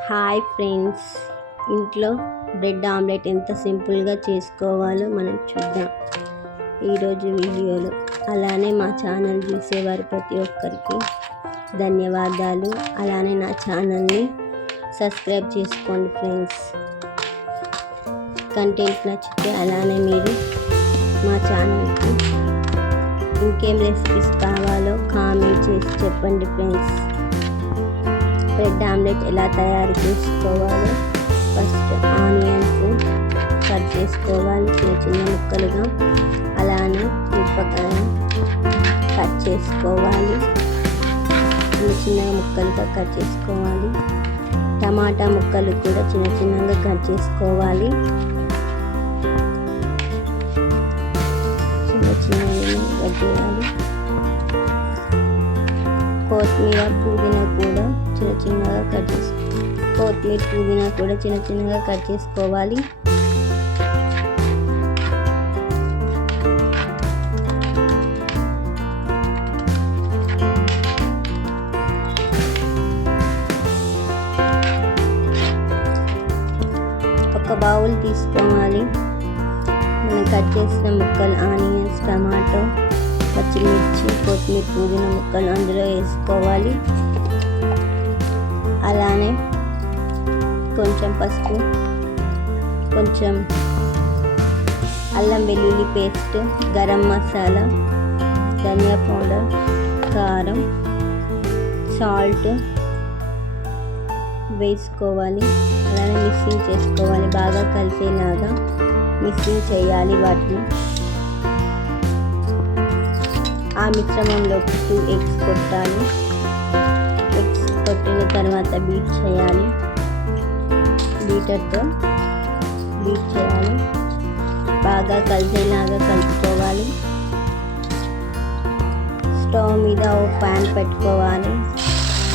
Hi friends. ఇంట్లో bread omelette ఎంత సింపుల్గా చేసుకోవాలో మనం చూద్దాం. ఈరోజు వీడియోలో అలానే మా ఛానల్ చూసేవారు ప్రతి ఒక్కరికి ధన్యవాదాలు. అలానే నా ఛానల్ని సబ్స్క్రైబ్ చేసుకోండి ఫ్రెండ్స్. కంటెంట్ నచ్చితే అలానే మీరు మా ఛానల్కి ఇంకేం రెసిపీస్ కావాలో కామెంట్ చేసి చెప్పండి ఫ్రెండ్స్. బ్రెడ్ ఆమ్లెట్ ఎలా తయారు చేసుకోవాలో? ఫస్ట్ ఆనియన్స్ కట్ చేసుకోవాలి చిన్న చిన్న ముక్కలుగా. అలానే మిరపకాయ కట్ చేసుకోవాలి. చిన్న చిన్న ముక్కలుగా కట్ చేసుకోవాలి. టమాటా ముక్కలు కూడా చిన్న చిన్నగా కట్ చేసుకోవాలి. చిన్న చిన్నగా కట్ చేయాలి. కొత్తిమీర పుదీనా కూడా చిన్న చిన్నగా కట్ చేసి కొత్తిమీర పుదీనా కూడా చిన్న చిన్నగా కట్ చేసుకోవాలి. ఒక బౌల్ తీసుకోవాలి. మనం కట్ చేసిన ముక్కలు ఆనియన్స్ టమాటో పచ్చిమిర్చి కొత్తిమీర పుదీనా ముక్కలు అందులో వేసుకోవాలి. అలానే కొంచెం పసుపు కొంచెం అల్లం వెల్లుల్లి పేస్ట్ గరం మసాలా ధనియా పౌడర్ కారం సాల్ట్ వేసుకోవాలి. అలానే మిక్సింగ్ చేసుకోవాలి. బాగా కలిసేలాగా మిక్సింగ్ చేయాలి వాటిని. ఆ మిశ్రమంలోకి టూ ఎగ్స్ కొట్టాలి. తర్వాత బీట్ చేయాలి. బీటర్తో బీట్ చేయాలి. బాగా కలిసేలాగా కలుపుకోవాలి. స్టవ్ మీద ఒక ప్యాన్ పెట్టుకోవాలి.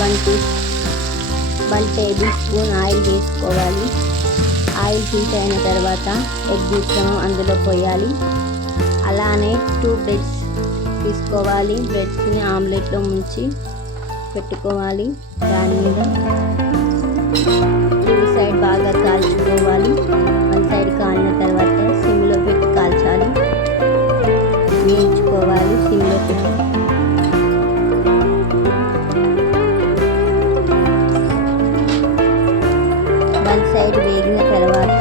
One T one table spoon oil వేసుకోవాలి. ఆయిల్ హీట్ అయిన తర్వాత ఎగ్ మిశ్రమం అందులో పోయాలి. అలానే టూ బ్రెడ్స్ తీసుకోవాలి. బ్రెడ్స్ని ఆమ్లెట్లో ముంచి పెట్టుకోవాలి. దాని మీద టూ సైడ్ బాగా కాల్చుకోవాలి. వన్ సైడ్ కాలిన తర్వాత సిమ్లో పెట్టి కాల్చాలి. వేయించుకోవాలి సిమ్లో పెట్టి. వన్ సైడ్ వేగిన తర్వాత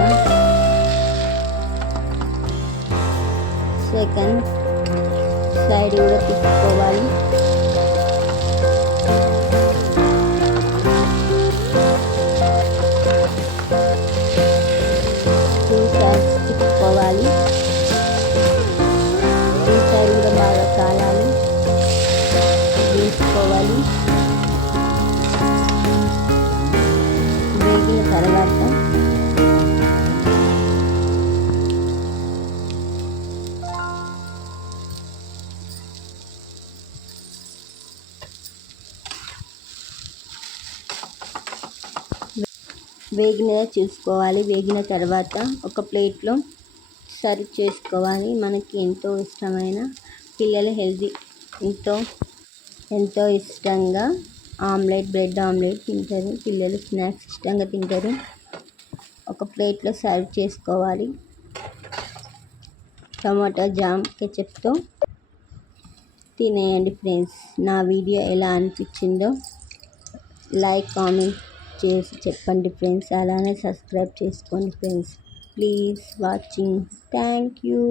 సెకండ్ సైడ్ కూడా తిప్పుకోవాలి. తర్వాత వేగిన చూసుకోవాలి. వేగిన తర్వాత ఒక ప్లేట్లో సర్వ్ చేసుకోవాలి. మనకి ఎంతో ఇష్టమైన పిల్లలు హెల్తీ ఎంతో ఎంతో ఇష్టంగా ఆమ్లెట్ బ్రెడ్ ఆమ్లెట్ తింటారు. పిల్లలు స్నాక్స్ ఇష్టంగా తింటారు. ఒక ప్లేట్లో సర్వ్ చేసుకోవాలి. టమాటా జామ్ కెచప్తో తినేయండి ఫ్రెండ్స్. నా వీడియో ఎలా అనిపించిందో లైక్ కామెంట్ చేసి చెప్పండి ఫ్రెండ్స్. అలానే సబ్స్క్రైబ్ చేసుకోండి friends. Please watching. Thank you.